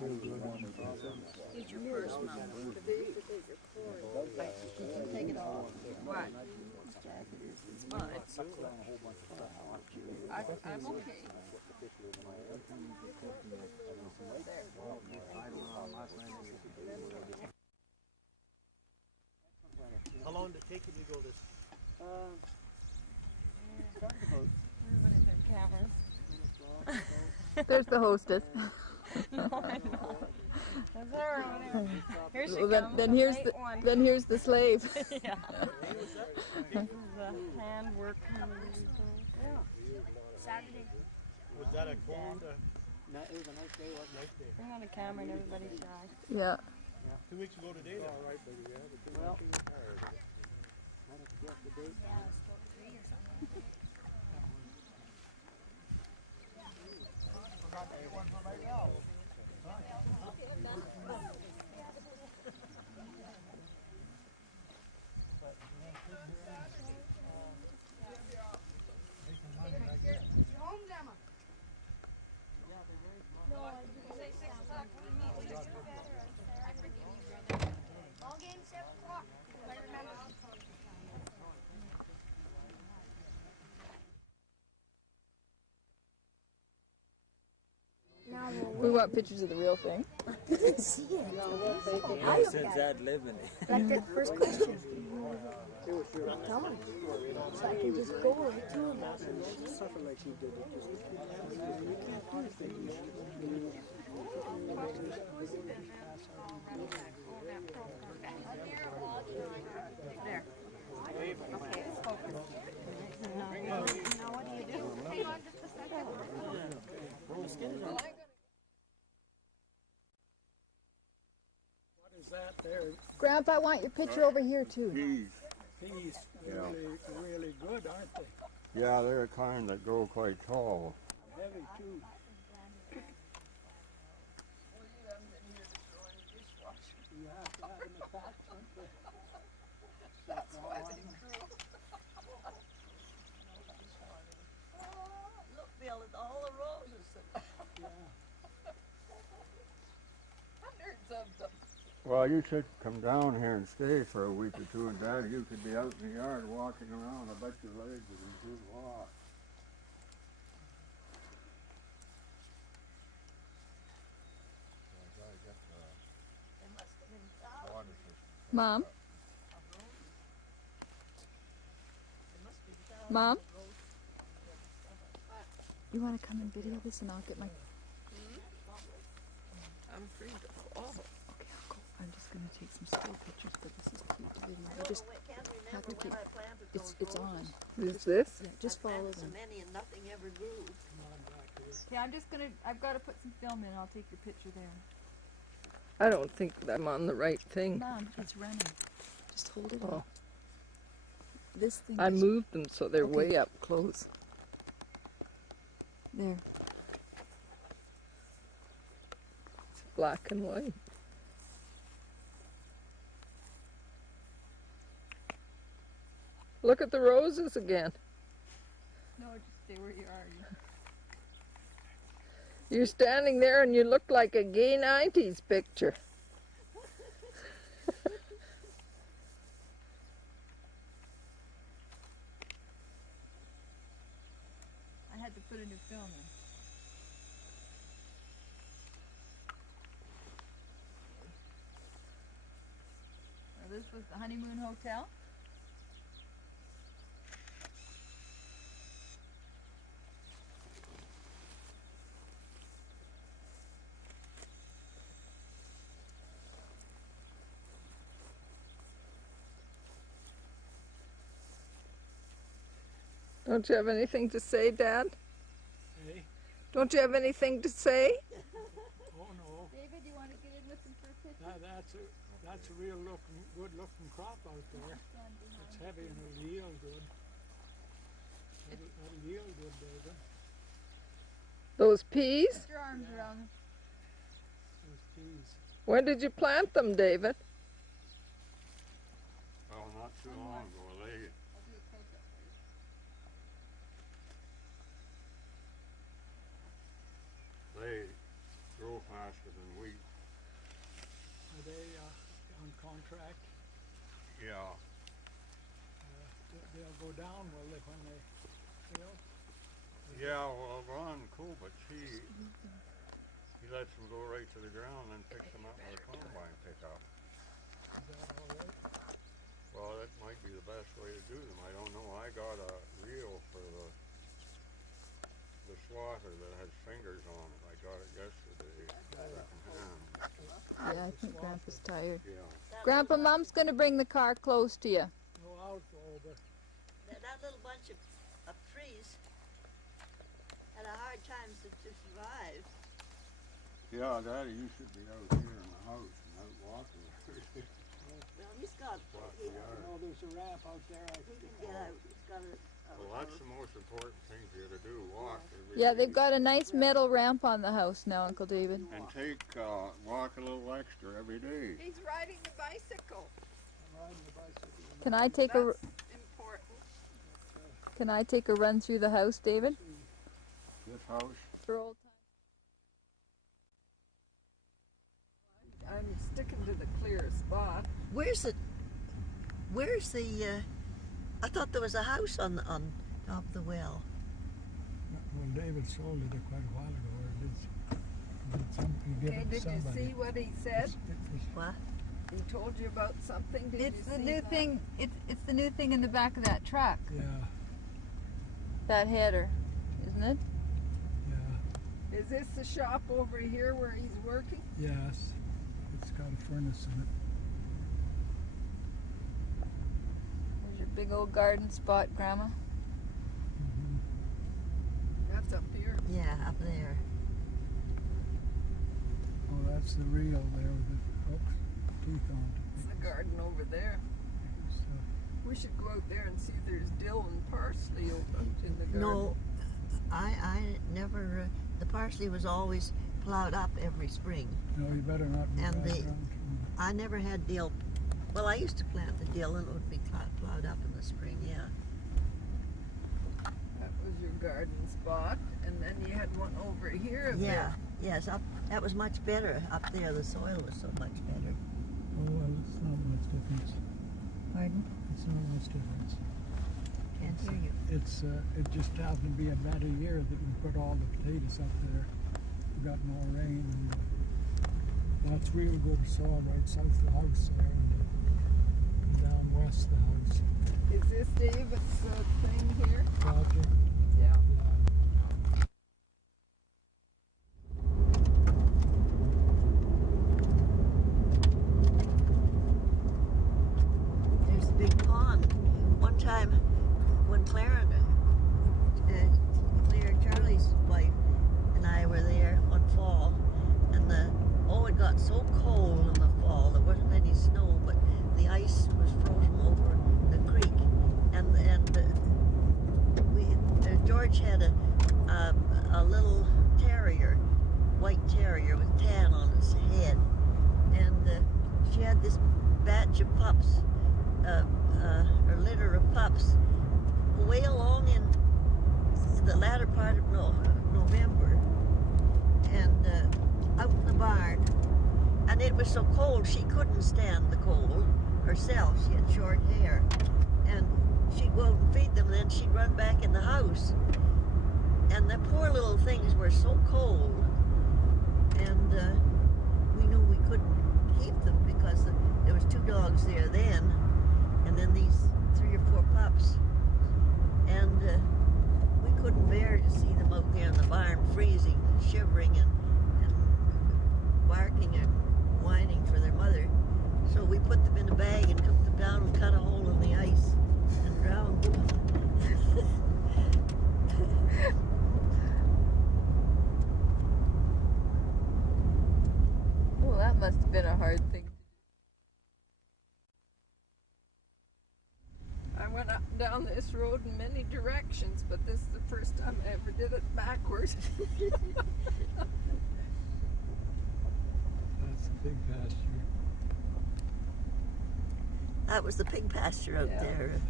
Here's your purse, Mom. You can take it off. What? This jacket is. It's Well, I'm okay. How long did it take you to go this? There's the hostess. That's her over there. Here she Well, comes. then the here's late the one. then here's the slave. Yeah. This is the handwork. Saturday. Was that a cold? No, it was a nice day. What nice day? Bring on the camera and everybody's shy. Yeah. 2 weeks ago today. All right, baby. Yeah, but well, tired. Might have to guess the date. Yeah, it's still 3 or something. Ball game 7 o'clock. I remember. We want pictures of the real thing. You didn't see it. Yeah, since I'd live in it. Like that first question. Tell him. So I can just go right to him. Suffer like he did. You can't do things. There. Okay, it's focused. Now what do you do? Hang on just a second. What is that there? Grandpa, I want your picture over here too. These Yeah. really good, aren't they? Yeah, they're a kind that grow quite tall. Heavy too. You have to have them attached, don't they? That's why they grew. Look, Bill, it's all the roses. Hundreds of them. Well, you should come down here and stay for a week or two, and Dad, you could be out in the yard walking around. I bet your legs would improve a lot. Mom? Mom? You want to come and video this and I'll get my... I'm free to fall. Okay, I'll go. I'm just going to take some still pictures, but this is cute to video. I just have her keep... It's on. Is this? Yeah, just follow them. many and nothing ever grew. Okay, I'm just going to... I've got to put some film in. I'll take your picture there. I don't think I'm on the right thing. Mom, it's running. Just hold it Oh. up. This thing I is... moved them so they're Okay. way up close. There. It's black and white. Look at the roses again. No, just stay where you are. You're standing there and you look like a gay 90s picture. I had to put a new film in. Now this was the honeymoon hotel. Don't you have anything to say, Dad? Hey? Don't you have anything to say? Oh no. David, you want to get in with them for a picture? That's a real good looking crop out there. It's heavy and it'll yield good. It'll yield good, David. Those peas? Put your arms around them. Those peas. When did you plant them, David? Well, not too long ago. I'll do a close-up for you. They grow faster than wheat. they on contract? Yeah. They'll go down, will they, when they fail? Yeah, well, Ron Kubitz, he lets them go right to the ground and picks them up with a combine pickup. Is that all right? Well, that might be the best way to do them. I don't know. I got a reel for the slaughter that has fingers on it. I got it yesterday. Yeah, I think Grandpa's tired. Yeah. Grandpa, Mom's going to bring the car close to you. No, I'll go over. That little bunch of trees had a hard time to survive. Yeah, Daddy, you should be out here in the house and out walking. Well, he's got, he No, there's a ramp out there. I can think. get out. He's got a Well, that's the most important thing for you to do. Walk every Yeah, day. they've got a nice metal ramp on the house now, Uncle David. And walk a little extra every day. He's riding the bicycle. I'm riding the bicycle. Can I take a Important. Can I take a run through the house, David? This house. For old I'm sticking to the clear spot. Where's the? I thought there was a house on top of the well. Well, David sold it quite a while ago, or did something give Okay, it to did you somebody. see what he said? What? He told you about something. Did It's you the see new that? thing. It's the new thing in the back of that truck. Yeah, That header, isn't it? yeah, Is this the shop over here where he's working? yes. It's got a furnace in it. There's your big old garden spot, Grandma. Mm-hmm. That's up here. Yeah, up there. Oh, that's the reel there with the hooks, teeth on It's it. the garden over there. It's, We should go out there and see if there's dill and parsley out in the garden. No, I never. The parsley was always plowed up every spring. no, you better not be And back the- around I never had dill. Well, I used to plant the dill and it would be plowed up in the spring. Yeah. That was your garden spot, and then you had one over here. a bit. Yeah. Yes. That was much better up there. The soil was so much better. Oh, well, it's not much difference. Pardon? It's not much difference. Can't hear you. It just happened to be a better year that we put all the potatoes up there. We got more rain, and that's real good soil right south of the house there, and down west of the house. Is this David's thing here? Project. Yeah. Yeah. There's a big pond. One time, when Claire Charlie's wife and I were there one fall, and it got so cold in the fall. There wasn't any snow, but the ice was frozen over the creek, and George had a little terrier, white terrier with tan on his head, and she had this batch of pups, or litter of pups, way along in the latter part of November, and out in the barn, and it was so cold she couldn't stand the cold herself. She had short hair, and she'd go out and feed them, and then she'd run back in the house, and the poor little things were so cold, and we knew we couldn't keep them because there was 2 dogs there then, and then these 3 or 4 pups, and we couldn't bear to see them out there in the barn freezing and shivering and barking and whining for their mother. So we put them in a bag and took them down and cut a hole in the ice and drowned them. Oh, that must have been a hard thing. I went up and down this road in many directions, but this is the first time I ever did it backwards. That's the big pasture. That was the pig pasture out Yeah. there.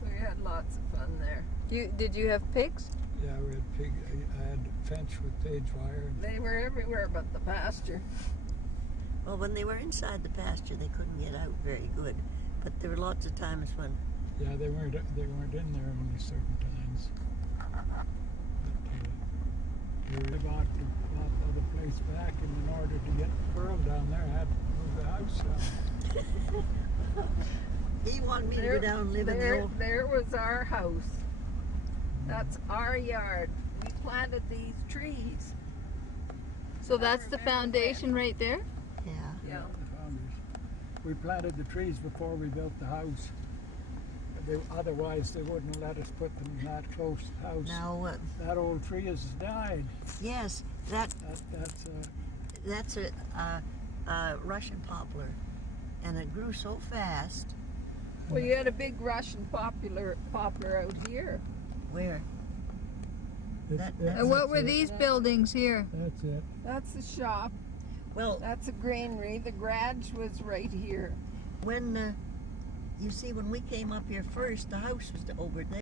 So we had lots of fun there. Did you have pigs? Yeah, we had pig. I had fence with page wire. They were everywhere but the pasture. Well, when they were inside the pasture, they couldn't get out very good. But there were lots of times when, Yeah, they weren't in there only certain times. But, they bought the place back, and in order to get Pearl down there, I had to move the house down. he wanted me to go down and live in the old... There was our house. That's our yard. We planted these trees. So that's the foundation right there? Yeah. Yeah. The founders. We planted the trees before we built the house. Otherwise, they wouldn't let us put them that close to the house. Now, That old tree has died. yes, that's That's a Russian poplar. And it grew so fast. Well, you had a big Russian poplar out here. Where? And what were these buildings here? That's it. That's the shop. Well, That's a granary. The garage was right here. when, you see, when we came up here first, the house was over there.